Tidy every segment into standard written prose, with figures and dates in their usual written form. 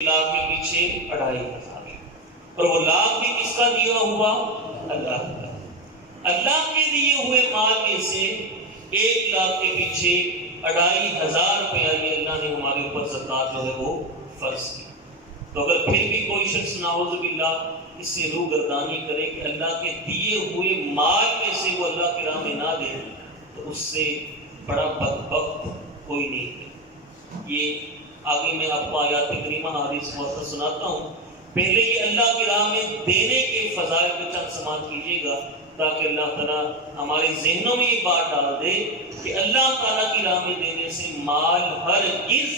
لاکھ کے پیچھے 2500 اور وہ لاکھ بھی کس کا دیا ہوا؟ اللہ کا۔ اللہ کے دیے ہوئے مال میں سے 1 لاکھ کے پیچھے 2500 روپیہ یہ اللہ نے ہمارے اوپر زکوٰۃ جو ہے وہ فرض کی۔ تو اگر پھر بھی کوئی شخص نعوذ باللہ اس سے روگردانی کرے کہ اللہ کے دیے ہوئے مال میں سے وہ اللہ کے راہ میں نہ دے، تو اس سے بڑا بدبخت کوئی نہیں ہے۔ یہ آگے میں آپ کو آیات کریمہ حدیث موثر سناتا ہوں، پہلے یہ اللہ کی راہ میں دینے کے فضائل پہ چند سماعت کیجیے گا تاکہ اللہ تعالیٰ ہمارے ذہنوں میں یہ بات ڈال دے کہ اللہ تعالیٰ کی راہ میں دینے سے مال ہرگز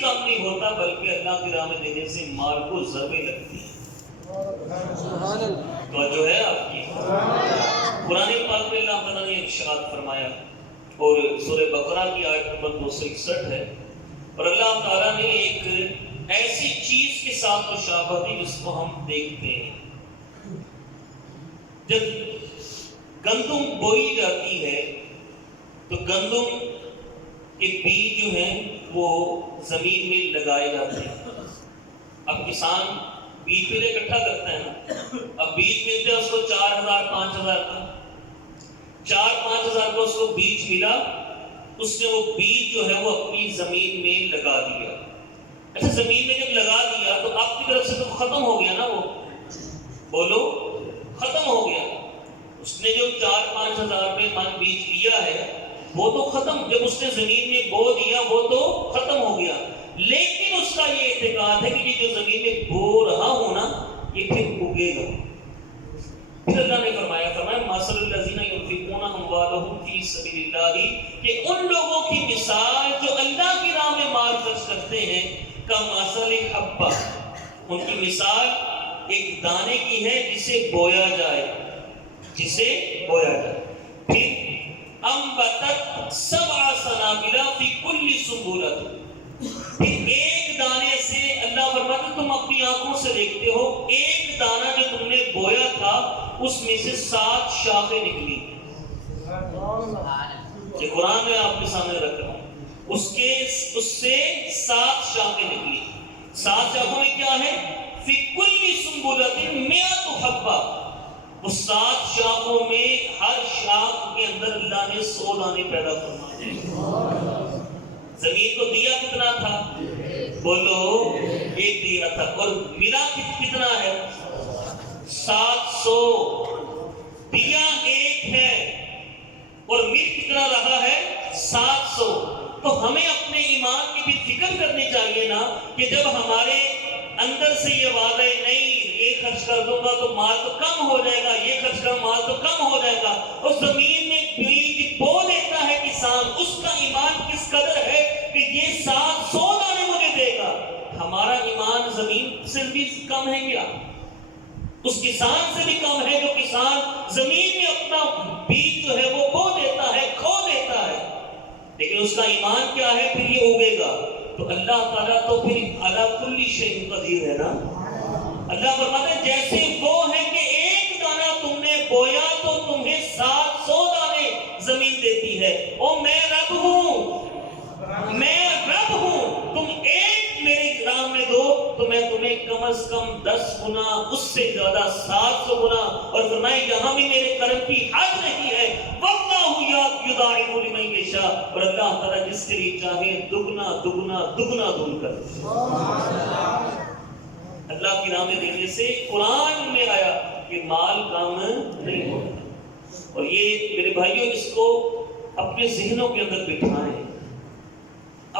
کم نہیں ہوتا، بلکہ اللہ کی راہ میں دینے سے مال کو ضربیں لگتی ہیں۔ تو جو ہے آپ کی قرآن پاک میں اللہ تعالیٰ نے ارشاد فرمایا، اور سورہ بقرہ کی آیت نمبر 261 ہے، اور اللہ تعالیٰ نے ایک ایسی چیز کے ساتھ مشابہت دی جس کو ہم دیکھتے ہیں۔ جب گندم بوئی جاتی ہے تو گندم کے بیج جو ہیں وہ زمین میں لگائے جاتے ہیں۔ اب کسان بیج پہلے اکٹھا کرتا ہے نا، اب بیج ملتے ہیں اس کو 4000 5000 کا، 4-5 ہزار کو اس کو بیج ملا، اس نے وہ بیج جو ہے وہ اپنی زمین میں لگا دیا۔ اچھا، زمین میں جب لگا دیا تو آپ کی طرف سے تو ختم ہو گیا نا، وہ بولو ختم ہو گیا۔ اس نے جو 4-5 ہزار روپے من بیج لیا ہے وہ تو ختم، جب اس نے زمین میں بو دیا وہ تو ختم ہو گیا، لیکن اس کا یہ اعتقاد ہے کہ یہ جو زمین میں بو رہا ہوں نا یہ پھر اگے گا۔ پھر اللہ نے فرمایا مثل الذین ينفقون اموالهم فی سبیل اللہ، کہ ان لوگوں کی مثال جو اللہ کی راہ میں مال خرچ کرتے ہیں، کمثل حبہ، ان کی مثال ایک دانے کی ہے جسے بویا جائے، پھر انبتت 7 سنابل فی کل سنبلۃ، پھر ایک دانے سے اللہ فرماتا تم اپنی آنکھوں سے دیکھتے ہو، ایک دانہ جو تم نے بویا تھا اس میں سے 7 شاخیں نکلی۔ یہ قرآن میں آپ کے سامنے رکھ رہا ہوں، اس سے 7 شاخیں نکلی۔ 7 شاخوں میں کیا ہے؟ فی کل سنبلۃ 100 حبہ، وہ 7 شاخوں میں ہر شاخ کے اندر اللہ نے 100 دانے پیدا فرمائے۔ زمین کو دیا کتنا تھا؟ بولو 1 دیا تھا، اور ملا کتنا ہے؟ 700۔ دیا 1 ہے اور مل کتنا رہا ہے؟ 700۔ تو ہمیں اپنے ایمان کی بھی فکر کرنی چاہیے نا، کہ جب ہمارے اندر سے یہ وعدہ نہیں، یہ خرچ کر دوں گا تو مال تو کم ہو جائے گا، یہ خرچ کر مال تو کم ہو جائے گا، اور زمین میں بیج بو دیتا ہے کسان، اس کا ایمان کس قدر ہے کہ یہ 700 دانے مجھے دے گا۔ ہمارا ایمان زمین سے بھی کم ہے کیا؟ اس کسان سے بھی کم ہے جو کسان زمین میں اپنا بیج جو ہے وہ بو دیتا ہے، کھو دیتا ہے، لیکن اس کا ایمان کیا ہے؟ پھر یہ اگے گا۔ تو اللہ تعالیٰ تو پھر علی کل شیء قدیر ہے نا۔ اللہ فرماتا ہے جیسے وہ ہے کہ ایک دانہ تم نے بویا تو تمہیں 700 دانے زمین دیتی ہے، اور میں رب ہوں، تم ایک میری راہ میں دو تو میں تمہیں کم از کم 10 گنا، اس سے زیادہ 700 گنا، اور فرمایا یہاں بھی میرے کرم کی حد نہیں ہے، واللہ یضاعف لمن یشاء، اور اللہ تعالیٰ جس کے لیے چاہے دگنا دون کر۔ اللہ کی راہ میں دینے سے قرآن میں آیا کہ مال کام نہیں ہوتا۔ اور یہ میرے بھائیوں اس کو اپنے ذہنوں کے اندر بٹھائیں،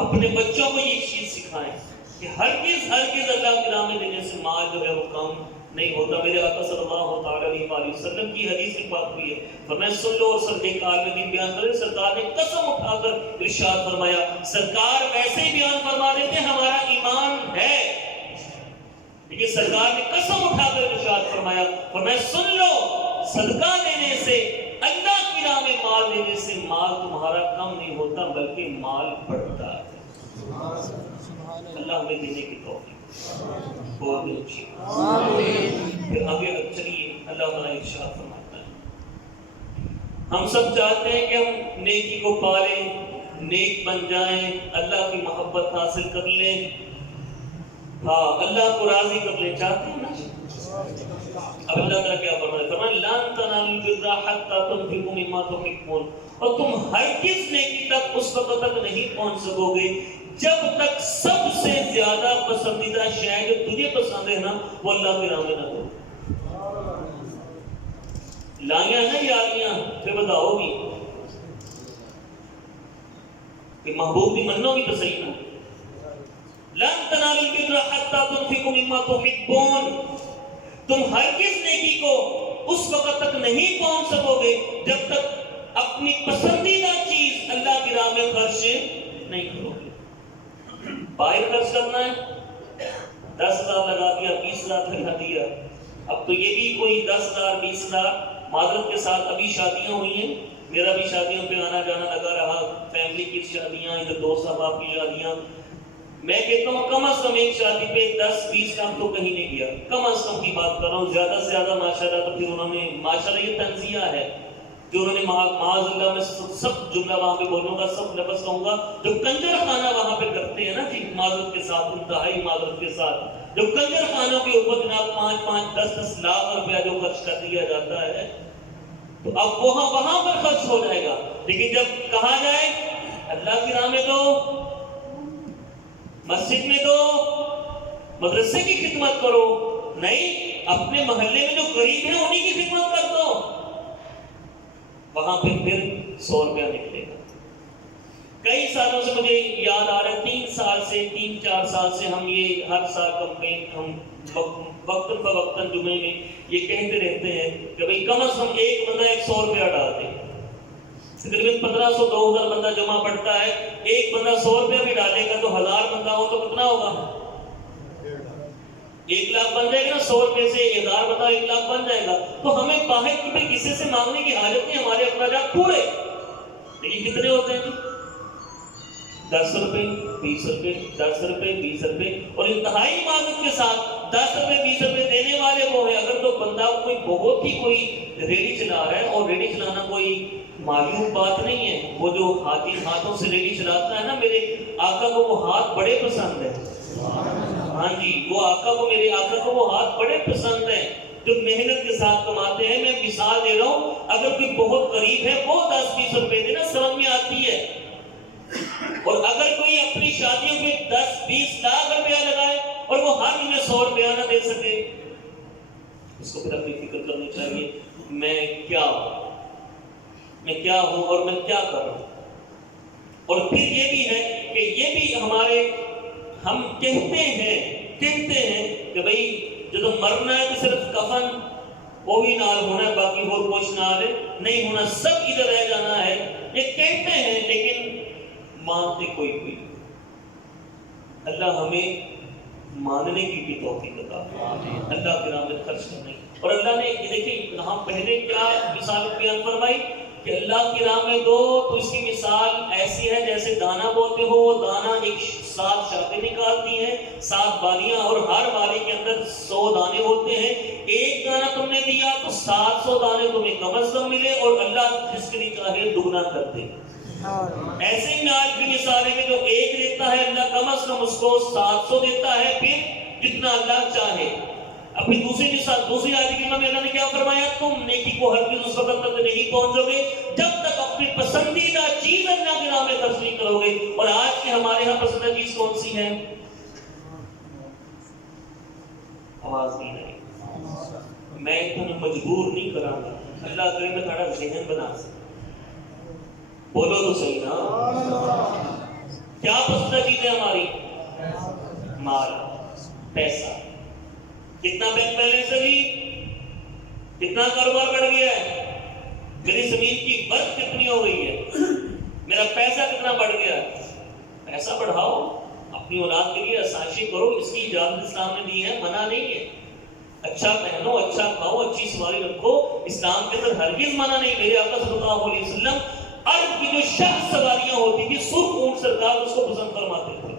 اپنے بچوں کو یہ چیز سکھائیں کہ ہرگز اللہ کی راہ میں دینے سے مال جو ہے وہ کم نہیں ہوتا۔ میرے آقا صلی اللہ تعالی علیہ وسلم کی حدیث کی بات ہوئی ہے، فرمایا سن لو اور سر ایک عالم دین بیان کرے، سرکار نے قسم اٹھا کر ارشاد فرمایا، سرکار ویسے ہی بیان فرما دیتے ہمارا ایمان ہے، لیکن سرکار نے قسم اٹھا کر ارشاد فرمایا، سن لو صدقہ دینے سے، اللہ کی راہ میں مال دینے سے مال تمہارا کم نہیں ہوتا بلکہ مال بڑھتا ہے۔ اللہ ہمیں دینے کی توفیق بہت اچھی۔ پھر آگے چلیے، اللہ تعالیٰ ارشاد فرماتا ہے ہم سب چاہتے ہیں کہ ہم نیکی کو پالیں، نیک بن جائیں, اللہ کی محبت حاصل کر لیں, ہاں اللہ کو راضی کر لیں, چاہتے ہیں نا. اب اللہ تعالیٰ کیا فرمائے, لن تنالوا البر حتى تنفقوا مما تحبون, اور تم ہرگز نیکی تک اس وقت تک نہیں پہنچ سکو گے جب تک سب سے زیادہ پسندیدہ شے جو تجھے پسند ہے نا وہ اللہ کی راہ میں نہ دو. لائیاں نا یاریاں پھر بتاؤ گی کہ محبوب بھی منو گی تو صحیح نا. لن تنالوا البر حتى تنفقوا مما تحبون, تم ہرگز نیکی کو اس وقت تک نہیں پہنچ سکو گے جب تک اپنی پسندیدہ چیز اللہ کی راہ میں خرچ نہیں کرو گے. باہر خرچ کرنا ہے, 10,000 لگا دیا, 20,000 لگا دیا. اب تو یہ بھی کوئی 10,000 20,000 معذرت کے ساتھ ابھی شادیاں ہوئی ہیں, میرا بھی شادیوں پہ آنا جانا لگا رہا, فیملی کی شادیاں, ادھر دوست احباب کی شادیاں. میں کہتا ہوں کم از کم ایک شادی پہ 10-20 لاکھ تو کہیں نہیں گیا, کم از کم کی بات کر رہا ہوں. زیادہ سے زیادہ ماشاءاللہ تو پھر انہوں نے, ماشاءاللہ یہ تنزیہ ہے کہ انہوں نے معاذ اللہ میں سب جملہ وہاں پہ بولوں گا, سب لفظ کہوں گا, جو کنجر خانہ وہاں پہ کرتے ہیں نا جی, معذرت کے ساتھ, انتہائی معذرت کے ساتھ, جو کنجر خانوں کے اوپر جناب 5-5 10-10 لاکھ روپیہ جو خرچ کر دیا جاتا ہے, تو اب وہاں پر خرچ ہو جائے گا. لیکن جب کہا جائے اللہ کی راہ میں دو, مسجد میں دو, مدرسے کی خدمت کرو, نہیں اپنے محلے میں جو غریب ہیں انہی کی خدمت کر دو, وہاں پہ پھر 100 روپیہ نکلے گا. کئی سالوں سے مجھے یاد آ رہا ہے, 3-4 سال سے ہم یہ ہر سال کمپین ہم وقتاً فوقتاً جمعے میں یہ کہتے رہتے ہیں کہ بھئی کم از کم ایک بندہ 100 روپیہ ڈال دے. تقریباً 1500-2000 بندہ جمع پڑتا ہے, ایک بندہ 100 روپیہ بھی ڈالے گا تو 1000 بندہ ہو تو کتنا ہوگا, 1 لاکھ بن جائے گا نا. 100 روپے سے 1000 بندہ 1 لاکھ بن جائے گا. تو ہمیں باہر کی پہ کسی سے مانگنے کی حاجت نہیں, ہمارے اخراجات پورے. لیکن کتنے ہوتے ہیں جی, 10 روپے 20 روپے 10 روپے 20 روپے, اور انتہائی معذرت کے ساتھ 10 روپے 20 روپے دینے والے وہ ہیں. اگر تو بندہ کوئی بہت ہی کوئی ریڑھی چلا رہا ہے, اور ریڑھی چلانا کوئی معلوم بات نہیں ہے, وہ جو ہاتھوں سے ریڑھی چلاتا ہے نا, میرے آقا کو وہ ہاتھ بڑے پسند ہیں. ہاں جی, وہ میرے آقا کو وہ ہاتھ بڑے پسند ہیں جو محنت کے ساتھ کماتے ہیں. میں مثال دے رہا ہوں, اگر کوئی بہت غریب ہے وہ 10-20 روپے دینا سمجھ میں آتی ہے, اور اگر کوئی اپنی شادیوں پہ 10-20 لاکھ روپیہ لگائے اور وہ ہر مہینے 100 روپیہ نہ دے سکے, اس کو پھر اپنی فکر کرنی چاہیے, میں کیا ہوں اور میں کیا کر رہا ہوں. اور پھر یہ بھی ہے کہ یہ بھی ہم کہتے ہیں کہ بھئی جب مرنا ہے تو صرف کفن وہ بھی نال ہونا ہے, باقی اور کچھ نال نہیں ہونا, سب ادھر رہ جانا ہے, یہ کہتے ہیں لیکن مانتے کوئی. اللہ ہمیں ماننے کی بھی توفیق عطا فرمائے, اللہ کی راہ میں خرچ کرنے. اور اللہ نے دیکھیں ہم پہلے کیا مثال بیان فرمائی کہ اللہ کی راہ میں دو, تو اس کی مثال ایسی ہے جیسے دانا بولتے ہو, وہ دانا ایک 7 شاخیں نکالتی ہیں, 7 بالیاں, اور ہر بالی کے اندر 100 دانے ہوتے ہیں. ایک دانہ تم نے دیا تو 700 دانے تمہیں کم از کم ملے, اور اللہ جس کے لیے چاہے دگنا کر دے. ایسے ہی مال کی مثال ہے کہ جو ایک دیتا ہے اللہ کم از کم اس کو 700 دیتا ہے, پھر جتنا اللہ چاہے. اپنی دوسری مثال, دوسری آیت کریمہ میں اللہ نے کیا فرمایا, تم نیکی کو ہرگز اس وقت تک نہیں پہنچو گے جب تک اپنی پسندیدہ چیز اللہ کے نام میں خرچ نہیں کرو گے. اور آج کے ہمارے ہاں پسندیدہ چیز کون سی ہے, آواز نہیں آئی, میں تمہیں مجبور نہیں کراں گا, اللہ کرے میں تھوڑا ذہن بنا سکتا. بولو تو صحیح نا, کیا پسندیدہ چیز ہے ہماری, مال, پیسہ. کتنا بینک بیلنس ہے جی, کتنا کاروبار بڑھ گیا ہے, میری زمین کی برف کتنی ہو گئی ہے, میرا پیسہ کتنا بڑھ گیا ہے. پیسہ بڑھاؤ, اپنی اولاد کے لیے آسائشیں کرو, اس کی اجازت اسلام نے دی ہے, منع نہیں ہے. اچھا پہنو, اچھا کھاؤ, اچھی سواری رکھو, اسلام کے اندر ہرگز منع نہیں. میرے آقا صلی اللہ علیہ وسلم عرب کی جو شاہ سواریاں ہوتی تھی, سرخ اونٹ سرکار اس کو پسند فرماتے تھے.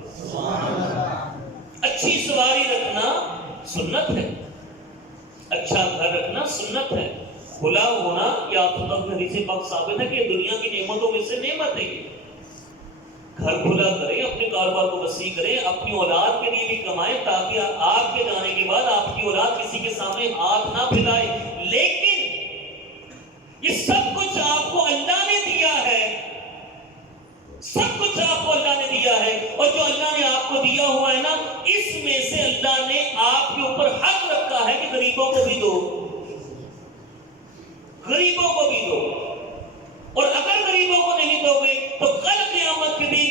اچھی سواری رکھنا سنت ہے, اچھا گھر رکھنا سنت ہے, کھلا ہونا, یا آپ حدیث پاک ثابت ہے کہ دنیا کی نعمتوں میں سے نعمت ہے. گھر کھلا کریں، اپنے کاروبار کو وسیع کریں، اپنی اولاد کے لیے بھی کمائیں تاکہ آپ کے جانے کے بعد آپ کی اولاد کسی کے سامنے ہاتھ نہ پھیلائے۔ لیکن یہ سب کچھ آپ کو اللہ نے دیا ہے، سب کچھ آپ کو اللہ نے دیا ہے، اور جو اللہ نے آپ کو دیا ہوا ہے نا، اس میں سے اللہ نے آپ کے اوپر حق رکھا ہے کہ غریبوں کو بھی دو، غریبوں کو بھی دو۔ اور اگر غریبوں کو نہیں دو گے تو کل قیامت کے دن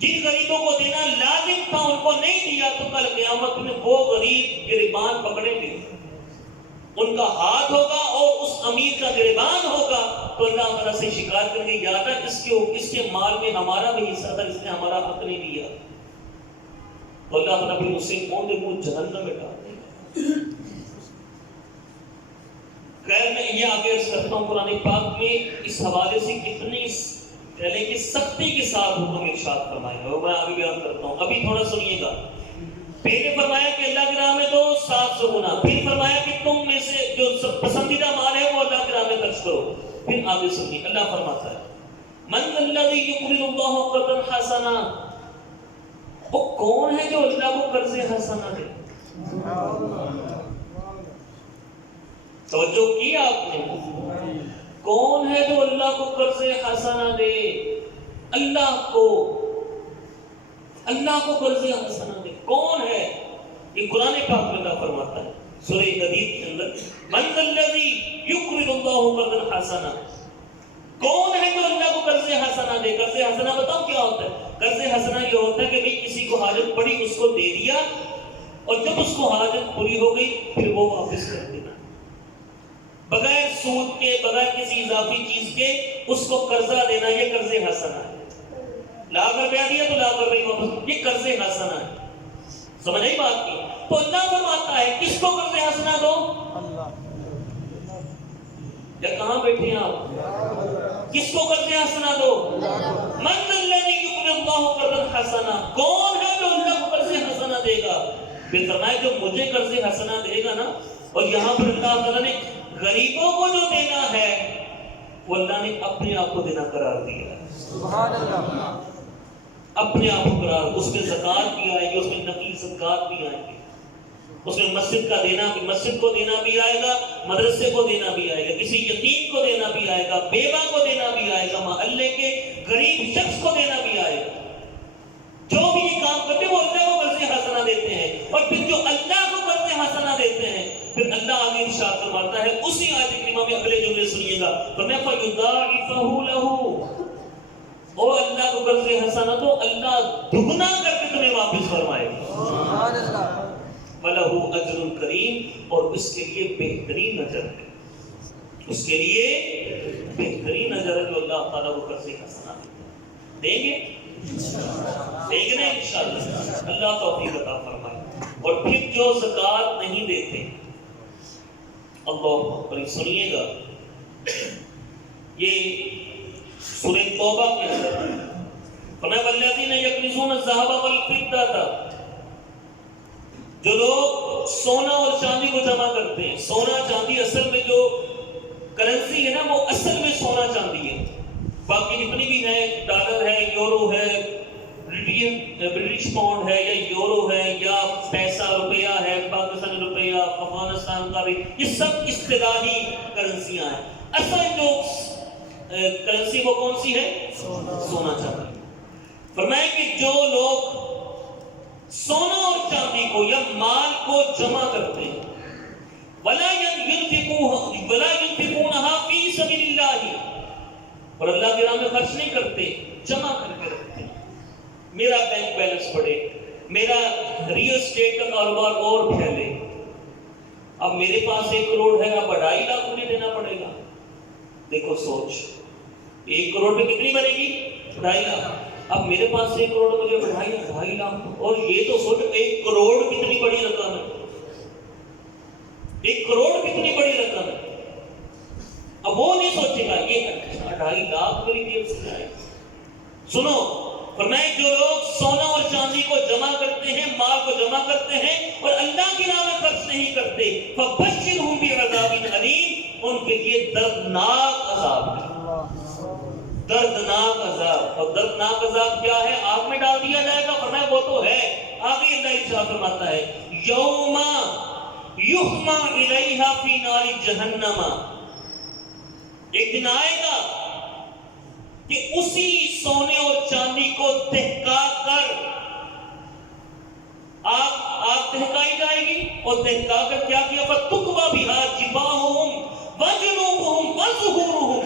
جن غریبوں کو دینا لازم تھا ان کو نہیں دیا تو کل قیامت میں وہ غریب گریبان پکڑیں گے، ان کا ہاتھ ہوگا اور اس امیر کا گریبان ہوگا، تو اللہ تعالیٰ سے شکایت کریں گے، یا اللہ اس کے مال میں ہمارا بھی حصہ تھا، اس نے ہمارا حق نہیں دیا، تو اللہ تعالیٰ بھی اسے منہ جہنم میں ڈال دے گا۔ خیر میں یہ آگے عرض کرتا ہوں، قرآن پاک میں اس حوالے سے کتنی پہلے کی سختی کے ساتھ حکم ارشاد فرمائے گا، میں آگے بیان کرتا ہوں، ابھی تھوڑا سنیے گا۔ پہلے فرمایا کہ اللہ کی راہ میں دو 700 گنا، پھر فرمایا کہ تم میں سے جو پسندیدہ مال ہے وہ اللہ کی راہ میں خرچ کرو، پھر آگے سنیے اللہ فرماتا ہے من الذی یقرض اللہ قرضا حسنا، وہ کون ہے جو اللہ کو قرض حسنا دے؟ توجہ کی آپ نے؟ کون ہے جو اللہ کو قرض حسنا دے؟ اللہ کو قرض حسنا دے کون ہے؟ یہ قرآن پاک میں اللہ فرماتا ہے سورہ حدید کے اندر، من الذی یقرض اللہ قرضا حسنا، کون ہے جو اللہ کو قرض حسنا دے؟ قرض حسنا بتاؤ کیا ہوتا ہے؟ قرض حسنا یہ ہوتا ہے کہ بھئی کسی کو حاجت پڑی، اس کو دے دیا، اور جب اس کو حاجت پوری ہو گئی پھر وہ واپس کر دینا، بغیر سود کے، بغیر کسی اضافی چیز کے اس کو قرضہ دینا، یہ قرض حسنا ہے۔ لاکھ روپیہ دیا تو لاکھ روپے واپس، یہ قرض حسنا ہے۔ سمجھ نہیں بات کی؟ تو اللہ فرماتا ہے کس کو قرض حسنا دو؟ یا کہاں بیٹھے ہیں آپ؟ کس کو قرض حسنا دو؟ من الذی یقرض اللہ قرضا حسنا، کون ہے جو اللہ کو قرض حسنا دے گا؟ پھر فرمایا جو مجھے قرض حسنا دے گا نا، اور یہاں پر اللہ تعالیٰ نے غریبوں کو جو دینا ہے وہ اللہ نے اپنے آپ کو دینا قرار دیا ہے۔ سبحان اللہ، اپنے آپ کو قرار، اس میں زکوٰۃ بھی آئے گی، اس میں نقلی صدقات بھی آئیں گے، اس میں مسجد کا دینا بھی، مسجد کو دینا بھی آئے گا، مدرسے کو دینا بھی آئے گا، کسی یتیم کو دینا بھی آئے گا، بیوہ کو دینا بھی آئے گا، محلے کے غریب شخص کو دینا بھی آئے گا۔ جو بھی یہ کام کرتے ہیں وہ اللہ کو قرض حسنا دیتے ہیں، اور پھر جو اللہ کو قرض حسنا دیتے ہیں پھر اللہ آگے ارشاد فرماتا ہے اسی آیت کریمہ میں اگلے جملے سنیے گا، فرمایا فَيُضَاعِفَهُ لَهُ، اور اللہ کو قرض حسنا تو اللہ دگنا کر کے تمہیں واپس فرمائے گا۔ سبحان اللہ، وَلَهُ أَجْرٌ كَرِيمٌ، اور اس کے لیے بہترین اجر ہے، اس کے لیے بہترین اجر ہے جو اللہ تعالیٰ کو قرض حسنا دیں گے، دیکھ رہے ہیں انشاءاللہ، اللہ توفیق عطا فرمائے۔ اور پھر جو زکوٰۃ نہیں دیتے، اللہ اکبر، سنیے گا، یہ سورہ توبہ کے اندر فرمایا والذین یکنزون الذھب والفضة، جو لوگ سونا اور چاندی کو جمع کرتے ہیں، سونا چاندی اصل میں جو کرنسی ہے نا وہ اصل میں سونا چاندی ہے، باقی جتنی بھی ہے ڈالر ہے، یورو ہے، برٹش پاؤنڈ ہے، یا یورو ہے، یا پیسہ روپیہ ہے، پاکستانی روپیہ، افغانستان کا بھی، یہ سب اصطلاحی کرنسیاں ہیں، اصل جو کرنسی وہ کون سی ہے؟ سونا چاندی۔ فرمایا کہ جو لوگ سونا اور چاندی کو یا مال کو جمع کرتے ہیں، وَلَا يُنْفِقُونَهَا فِي سَبِيلِ اللَّهِ، اور اللہ کی راہ میں خرچ نہیں کرتے، جمع کر کے رکھتے ہیں، میرا بینک بیلنس بڑھے، میرا ریل اسٹیٹ کا کاروبار اور پھیلے، اب میرے پاس 1 کروڑ ہے، اب 2.5 لاکھ مجھے دینا پڑے گا۔ دیکھو سوچ، 1 کروڑ میں کتنی بنے گی؟ 2.5 لاکھ، اب میرے پاس 1 کروڑ مجھے 2.5 لاکھ، اور یہ تو سوچ 1 کروڑ کتنی بڑی رقم ہے، 1 کروڑ کتنی بڑی رقم ہے۔ اب وہ نہیں سوچے گا یہ 2.5 لاکھ میری جیب سے جائے۔ سنو، فرمائے جو لوگ سونا اور چاندی کو جمع کرتے ہیں، مال کو جمع کرتے ہیں اور اللہ کی راہ میں خرچ نہیں کرتے، فَبَشِّرْهُم بِعَذَابٍ أَلِيمٍ، ان کے لیے دردناک عذاب ہے۔ دردناک عذاب. اور دردناک عذاب کیا ہے؟ آگ میں ڈال دیا جائے گا. فرمایا وہ تو ہے. آگے اللہ ارشاد فرماتا ہے یوم یحما الیہا فی نار جہنم. ایک دن آئے گا کہ اسی سونے اور چاندی کو دہکا کر آگ دہکائی جائے گی. اور دہکا کر کیا کیا؟ فَتُقْوَى بِهَا جِبَاهُهُمْ وَجُنُوبُهُمْ وَظُهُورُهُمْ.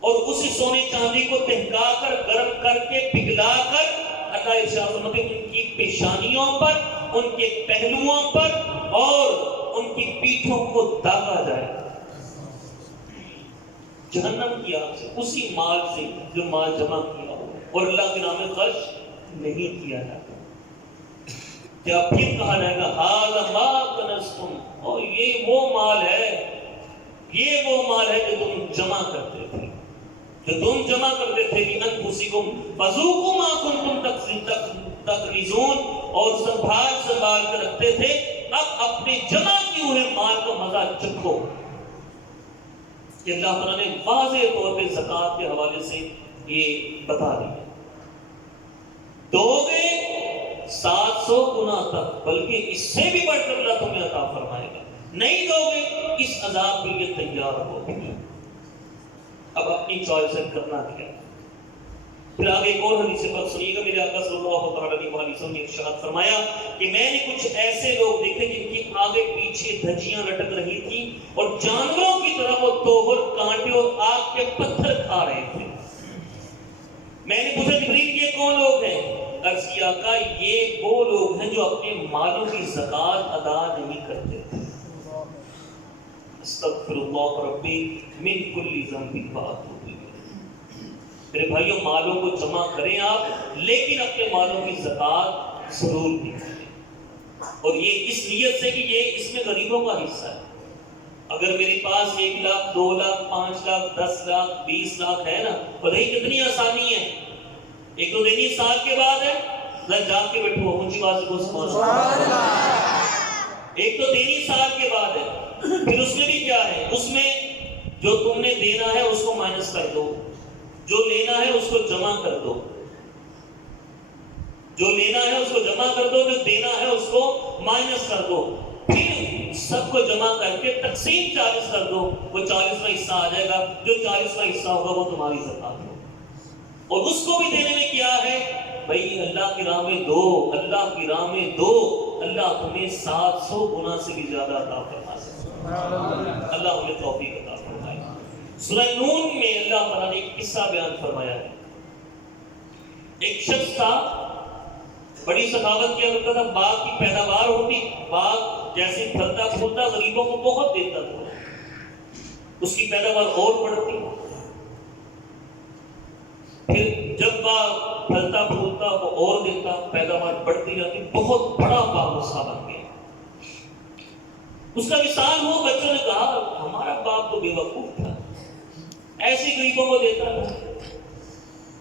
اور اسی سونے چاندی کو دہکا کر گرم کر کے پگھلا کر اللہ ارشاد فرماتے ہیں ان کی پیشانیوں پر، ان کے پہلوؤں پر اور ان کی پیٹھوں کو داغا جائے گا جہنم کی آگ سے، اسی مال سے جو مال جمع کیا ہو اور اللہ کے نام میں خرچ نہیں کیا جاتا. کیا پھر کہا جائے گا ھذا ما کنزتم، اور یہ وہ مال ہے، یہ وہ مال ہے جو تم جمع کرتے تھے، جو تم جمع کرتے تھے بِأَنفُسِكُمْ فَذُوقُوا مَا كُنتُمْ تَكْنِزُونَ. اور سنبھال کر رکھتے تھے، اب اپنے جمع کیے ہوئے مال کا مزہ چکھو. کہ اللہ تعالیٰ نے واضح طور پہ زکوٰۃ کے حوالے سے یہ بتا دیا. دو گے 700 گنا تک، بلکہ اس سے بھی بڑھ کر اللہ تمہیں عطا فرمائے گا. نہیں دو گے اس عذاب کے لیے تیار ہو. اب اپنی چوائس کرنا کیا. پھر آگے ایک اور حدیث پاک سنیے گا. میرے آقا صلی اللہ تعالیٰ علیہ وسلم نے ارشاد فرمایا کہ میں نے کچھ ایسے لوگ دیکھے جن کی آگے پیچھے دھجیاں لٹک رہی تھیں اور جانوروں کی طرح وہ توہر کانٹے اور آگ کے پتھر کھا رہے تھے. میں نے پوچھا جبریل یہ کون لوگ ہیں؟ عرض کیا آقا یہ وہ لوگ ہیں جو اپنے مالوں کی زکوٰۃ ادا نہیں کرتے. استغفر اللہ ربی من کل ذنب واتوب الیہ. میرے بھائیوں مالوں کو جمع کریں آپ، لیکن اپنے مالوں کی زکوٰۃ ضرور دیں. اور یہ اس نیت سے کہ یہ اس میں غریبوں کا حصہ ہے. اگر میرے پاس 1 لاکھ 2 لاکھ 5 لاکھ 10 لاکھ 20 لاکھ ہے نا، بتائیے کتنی آسانی ہے. ایک تو دینی سال کے بعد ہے، ذرا جاگ کے بیٹھو اونچی آواز سے بول سبحان اللہ. ایک تو دینی سال کے بعد ہے، پھر اس میں بھی کیا ہے، اس میں جو تم نے دینا ہے اس کو مائنس کر دو، جو لینا ہے اس کو جمع کر دو، جو لینا ہے اس کو جمع کر دو، جو دینا ہے اس کو مائنس کر دو. پھر سب کو جمع کر کے تقسیم 40 کر دو. وہ 40 کا حصہ آ جائے گا، جو 40 کا حصہ ہوگا وہ تمہاری زکوٰۃ ہے. اور اس کو بھی دینے میں کیا ہے بھائی، اللہ کی راہ میں دو، اللہ کی راہ میں دو. اللہ تمہیں 700 گنا سے بھی زیادہ عطا فرما سکتا ہے. اللہ ہمیں توفیق عطا فرمائے. سورہ نون میں اللہ تعالیٰ نے ایک قصہ بیان فرمایا ہے. ایک شخص تھا، بڑی سخاوت کیا کرتا تھا، باغ کی پیداوار ہوتی، باغ جیسے پھلتا پھولتا غریبوں کو بہت دیتا تھا، اس کی پیداوار اور بڑھتی. پھر جب باغ پھلتا پھولتا وہ اور دیتا، پیداوار بڑھتی جاتی، بہت بڑا باغ اس کا بن گیا. اس کا وصال ہوا. بچوں نے کہا ہمارا باپ تو بے وقوف تھا، ایسے غریبوں کو دیتا تھا.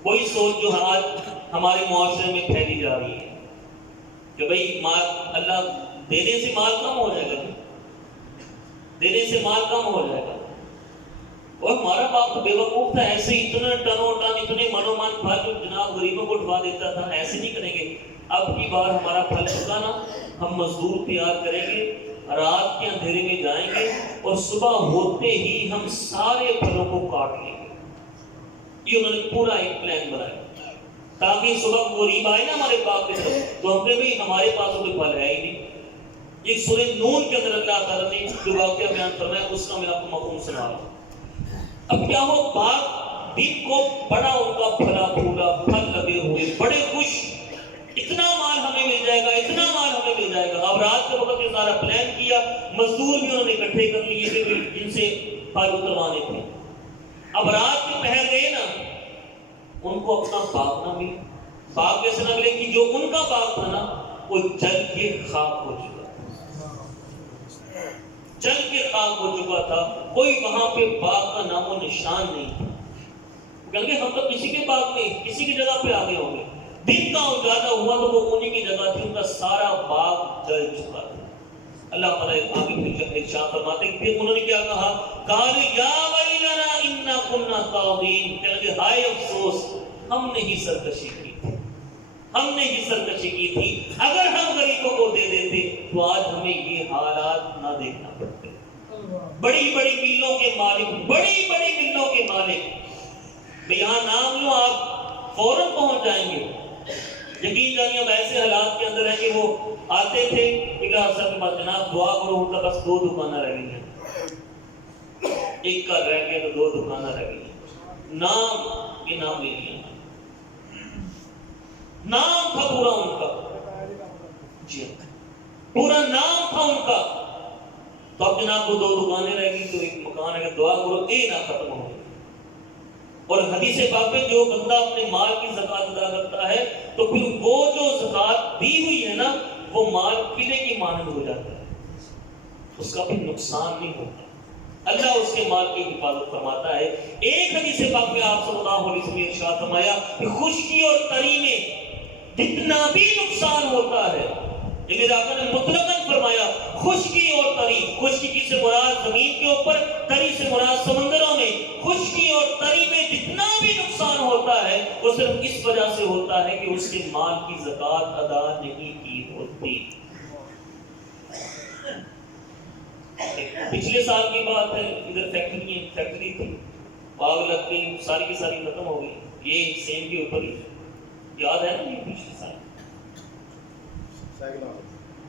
وہی سوچ جو آج ہمارے معاشرے میں پھیلی جا رہی ہے کہ بھئی مال اللہ دینے سے مال کم ہو جائے گا، دینے سے مال کم ہو جائے گا. اور ہمارا باپ تو بے وقوف تھا، ایسے اتنا ٹنوں ٹن اتنے منو من پھل جناب غریبوں کو اٹھوا دیتا تھا، ایسے نہیں کریں گے. اب کی بار ہمارا پھل چکا نا، ہم مزدور تیار کریں گے، رات کے اندھیرے میں جائیں گے اور صبح ہوتے ہی ہم سارے پھلوں کو کاٹ لیں گے. یہ انہوں نے پورا ایک پلان بنایا تاکہ صبح غریب آئے نا ہمارے باپ کی طرف تو ہم کہیں بھئی ہمارے پاس کوئی پھل ہے ہی نہیں. یہ سورہ نون کے اندر اللہ تعالیٰ نے جو واقعہ بیان فرمایا اس کا میں آپ کو مفہوم سنا رہا ہوں. اب کیا ہو، باغ دن کو بڑا ان کا پھلا پھولا، پھل لگے ہوئے، بڑے خوش، اتنا مال ہمیں مل جائے گا، اتنا مال ہمیں مل جائے گا. اب رات کے وقت یہ سارا پلان کیا، مزدور بھی انہوں نے اکٹھے کر لیے تھے جن سے پھل اتروانے تھے. اب رات کے پہر گئے نا، ان کو اپنا باغ نہ ملے. باغ کیسے نہ ملے کہ جو ان کا باغ تھا نا وہ جل کے خاک ہو چکا، جل کے خاک ہو چکا تھا. کوئی وہاں پہ باغ کا نام و نشان نہیں تھا. کیونکہ ہم تو کسی کے باغ میں کسی کی جگہ پہ آگے ہوں گے. دن کا اجالا ہوا تو وہ انہی کی جگہ تھی، ان کا سارا باغ جل چکا تھا. اللہ تعالیٰ آگے پھر ارشاد فرماتے ہیں، پھر انہوں نے کیا کہا، قال یا ویلنا ان انا كنا طاغین، کہنے لگے ہائے افسوس، ہم نے ہی سرکشی کی تھی، ہم نے ہی سرکشی کی تھی، اگر ہم غریبوں کو دے دیتے تو آج ہمیں یہ حالات نہ دیکھنا پڑتے۔ بڑی بڑی ملوں کے مالک، بڑی بڑی ملوں کے مالک، میں یہاں نام لوں آپ فوراً پہنچ جائیں گے۔ یقین جانیے اب ایسے حالات کے اندر ہے کہ وہ آتے تھے بلا حسن کے بعد جناب دعا کرو، ان کا بس 2 دکانیں رہ گئی ہیں، ایک کا رہ گیا تو 2 دکانیں رہ گئی ہیں، نام یہ نام لے لیا، نام تھا پورا ان کا، جی پورا نام تھا ان کا، تو اب جناب وہ 2 دکانیں رہ گئی تو ایک مکان ہے، دعا کرو اے نہ ختم ہو۔ اور حدیث پاک میں جو بندہ اپنے مال کی زکات ادا کرتا ہے تو پھر وہ جو زکات دی ہوئی ہے نا وہ مال قلعے کی مانند ہو جاتا ہے، اس کا پھر نقصان نہیں ہوتا، اللہ اس کے مال کی حفاظت فرماتا ہے۔ ایک حدیث پاک میں آپ صلی اللہ علیہ وسلم نے ارشاد فرمایا کہ خشکی اور تری میں جتنا بھی نقصان ہوتا ہے، یہ میرے آقا نے مطلقاً فرمایا خشکی اور تری، خشکی کی سے مراد زمین کے اوپر، تری سے مراد سمندروں میں، خشکی اور تری میں جتنا بھی نقصان ہوتا ہے وہ صرف اس وجہ سے ہوتا ہے کہ اس کے مال کی زکات ادا نہیں کی ہوتی۔ پچھلے سال کی بات ہے، ادھر فیکٹری تھی، آگ لگ کے ساری کی ساری ختم ہو گئی، یہ سیم کے اوپر ہی یاد ہے نا یہ پچھلے سال،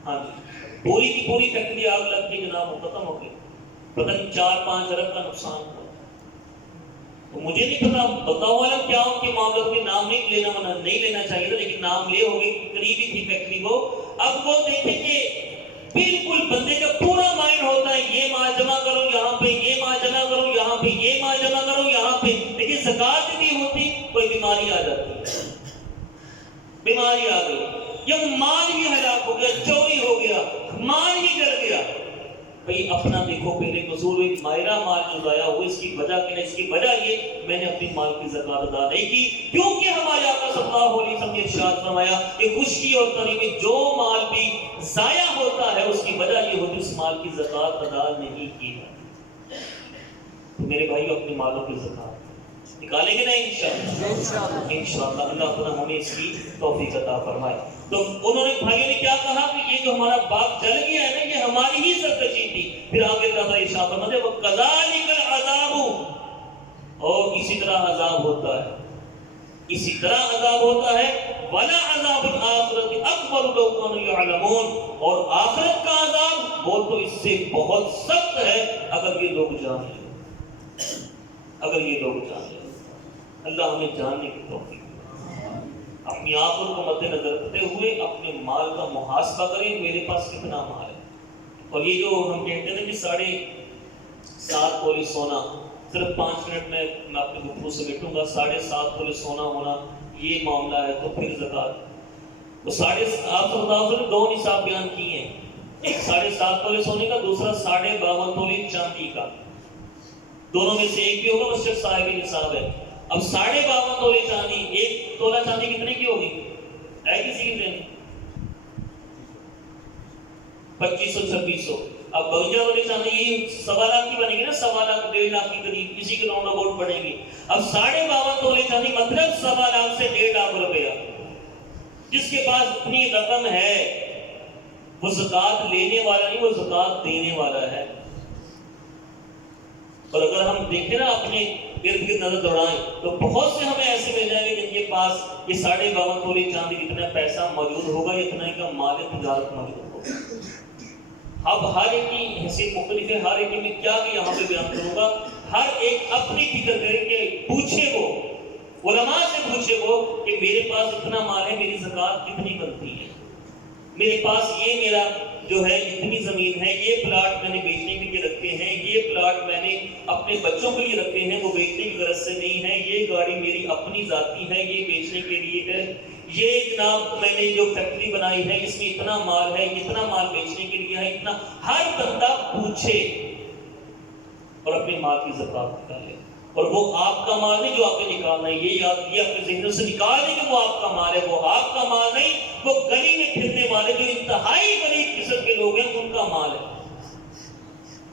ہاں جی پوری کی پوری فیکٹری آگ لگ کے جناب وہ ختم ہو گئی، پتہ نہیں 4-5 ارب کا نقصان ہوا۔ تو مجھے نہیں پتا بتاؤ والا کیا ان کے معاملات میں نام نہیں لینا چاہیے تھا، لیکن نام لے ہو گئی، قریبی تھی فیکٹری کو۔ اب وہ دیکھیں کہ بالکل بندے کا پورا مائنڈ ہوتا ہے یہ مال جمع کرو یہاں پہ، یہ مال جمع کرو یہاں پہ، یہ مال جمع کرو یہاں پہ، لیکن زکات نہیں ہوتی، کوئی بیماری آ جاتی ہے، بیماری آ گئی، یہ مال ہی ہلاک ہو گیا، چوری ہو گیا، مال ہی جل گیا۔ بھئی اپنا دیکھو پہلے قصور ہوئی، میرا مال جو ضائع ہوا اس کی وجہ کیا ہے؟ اس کی وجہ یہ میں نے اپنی مال کی زکات ادا نہیں کی، کیونکہ ہمارے آقا صلی اللہ علیہ وسلم نے ارشاد فرمایا کہ خشکی اور تری میں جو مال بھی ضائع ہوتا ہے اس کی وجہ یہ ہوتی ہے اس مال کی زکات ادا نہیں کی ہے۔ تو میرے بھائی اپنے مالوں کی زکات نکالیں گے نا انشاءاللہ، انشاءاللہ اللہ تعالیٰ ہمیں اس کی توفیق عطا فرمائے۔ تو انہوں نے بھائیوں نے کیا کہا کہ یہ جو ہمارا باغ جل گیا ہے نا یہ ہماری ہی سرکشی تھی۔ پھر آگے اللہ تعالیٰ ارشاد فرماتے ہیں وَكَذَلِكَ الْعَذَابُ، اور اسی طرح عذاب ہوتا ہے، اسی طرح عذاب ہوتا ہے وَلَعَذَابُ الْآخِرَةِ أَكْبَرُ لَوْ كَانُوا يَعْلَمُونَ، اور آخرت کا عذاب وہ تو اس سے بہت سخت ہے اگر یہ لوگ جان لیں، اگر یہ لوگ جان لیں۔ اللہ ہمیں جاننے کی توفیق، اپنی آنکھوں کو مد نظر رکھتے ہوئے اپنے مال کا محاسبہ کریں، میرے پاس کتنا مال ہے۔ اور یہ جو ہم کہتے ہیں کہ 7.5 تولے سونا، صرف 5 منٹ میں اپنے گفتگو سے بیٹھوں گا، 7.5 تولے سونا ہونا یہ معاملہ ہے، تو پھر زکات وہ آپ صلی اللہ علیہ وسلم نے 2 نصاب بیان کیے ہیں، ایک 7.5 تولے سونے کا، دوسرا 52.5 تولے چاندی کا، دونوں میں سے ایک بھی ہوگا وہ صرف صاحب نصاب ہے۔ اب 52.5 تولے چاندی، 1 تولہ چاندی کتنے کی ہوگی؟ ہے کسی کے ذہن؟ 2500-2600۔ اب 52 تولے چاندی یہ 1.25 لاکھ کی بنے گی نا، 1.25 لاکھ 1.5 لاکھ کی قریب کسی کے راؤنڈ اباؤٹ پڑیں گی۔ اب 52.5 تولے چاندی مطلب 1.25 لاکھ سے 1.5 لاکھ روپیہ، جس کے پاس اتنی رقم ہے وہ زکات لینے والا نہیں، وہ زکات دینے والا ہے۔ اور اگر ہم دیکھیں نا اپنے ارد گرد نظر دوڑائیں تو بہت سے ہمیں ایسے مل جائیں گے جن کے پاس یہ 52.5 تولے چاندی اتنا پیسہ موجود ہوگا، اتنا ہی کا مال تجارت موجود ہوگا۔ اب ہر ایک کی حیثیت مختلف ہے، ہر ایک میں کیا بھی یہاں پہ بیان کروں گا، ہر ایک اپنی فکر کرے کہ پوچھے وہ علماء سے پوچھے وہ کہ میرے پاس اتنا مال ہے، میری زکات کتنی بنتی ہے، میرے پاس یہ میرا جو ہے اتنی زمین ہے، یہ پلاٹ میں نے بیچنے کے لیے رکھے ہیں، یہ پلاٹ میں نے اپنے بچوں کے لیے رکھے ہیں، وہ بیچنے کی غرض سے نہیں ہے، یہ گاڑی میری اپنی ذاتی ہے، یہ بیچنے کے لیے ہے، یہ جناب میں نے جو فیکٹری بنائی ہے اس میں اتنا مال ہے، اتنا مال بیچنے کے لیے ہے، اتنا۔ ہر بندہ پوچھے اور اپنے مال کی زکات نکالے، اور وہ آپ کا مال نہیں جو آپ نے نکالنا ہے، یہ یاد یہ اپنے ذہنوں سے نکال دیں کہ وہ آپ کا مال ہے، وہ آپ کا مال نہیں، وہ گلی میں پھرنے والے جو انتہائی غریب قسم کے لوگ ہیں ان کا مال ہے۔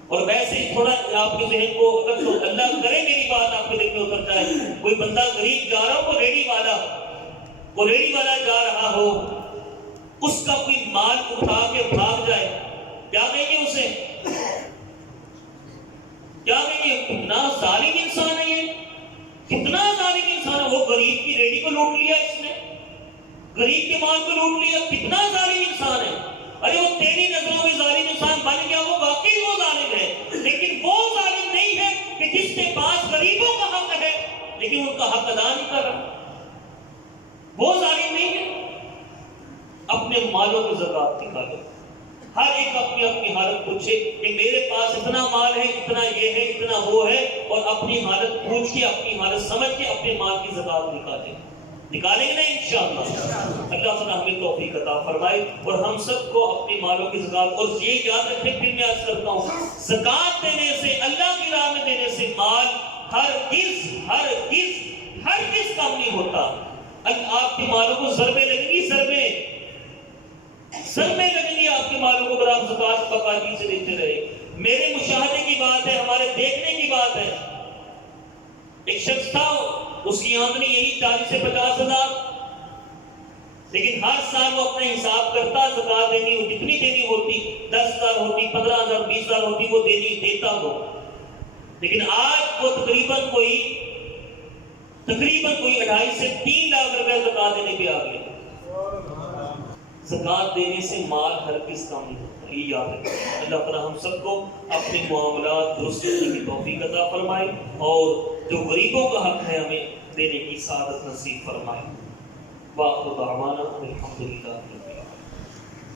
اور ویسے ہی تھوڑا آپ کے ذہن کو اگر تو اللہ کرے میری بات آپ کے دل میں اتر جائے، کوئی بندہ غریب جا رہا ہو، وہ ریڑی والا جا رہا ہو، اس کا کوئی مال اٹھا کے بھاگ جائے، کیا کہیں گے اسے؟ کیا کہیں گے؟ کتنا ظالم انسان ہے یہ، کتنا ظالم انسان ہے، وہ غریب کی ریڑی کو لوٹ لیا اس نے، غریب کے مال کو لوٹ لیا، کتنا ظالم انسان ہے۔ ارے وہ تیری نظروں میں ظالم انسان بن گیا، وہ واقعی وہ ظالم ہے، لیکن وہ ظالم نہیں ہے کہ جس کے پاس غریبوں کا حق ہے لیکن ان کا حق ادا نہیں کر رہا، وہ ظالم نہیں ہے۔ اپنے مالوں کی زکات نکالو، ہر ایک اپنی اپنی حالت پوچھے کہ میرے پاس اتنا مال ہے، اتنا یہ ہے، اتنا وہ ہے، اور اپنی حالت پوچھ کے، اپنی حالت سمجھ کے اپنے مال کی زکات نکالیں گے نا انشاءاللہ۔ اللہ تعالیٰ ہمیں توفیق عطا فرمائے اور ہم سب کو اپنے مالوں کی زکات، اور یہ یاد رکھیں، پھر میں عرض کرتا ہوں، زکات دینے سے، اللہ کی راہ میں دینے سے مال ہرگز کم نہیں ہوتا۔ آپ کے مالوں کو ضربے لگیں گی، ضربے لگیں گی آپ کے مالوں کو، اگر آپ زکات باقاعدگی سے دیتے رہے۔ میرے مشاہدے کی بات ہے، ہمارے دیکھنے کی بات ہے، ایک شخص تھا، اس کی آمدنی یہی 40 سے 50 ہزار، لیکن ہر سال وہ اپنا حساب کرتا، زکات دینی ہو، جتنی دینی ہوتی، 10,000 ہوتی، 15,000، 20,000 ہوتی، وہ دیتا وہ، لیکن آج وہ تقریباً کوئی 2.5 سے 3 لاکھ روپے زکات دینے پہ آ گئے۔ زکات دینے سے مال ہرگز کم نہیں ہوتا، یہ یاد رکھیں۔ اللہ تعالیٰ ہم سب کو اپنے معاملات درست کرنے کی توفیق عطا فرمائے، اور جو غریبوں کا حق ہے ہمیں دینے کی سعادت نصیب فرمائے۔ وآخر دعوانا الحمدللہ۔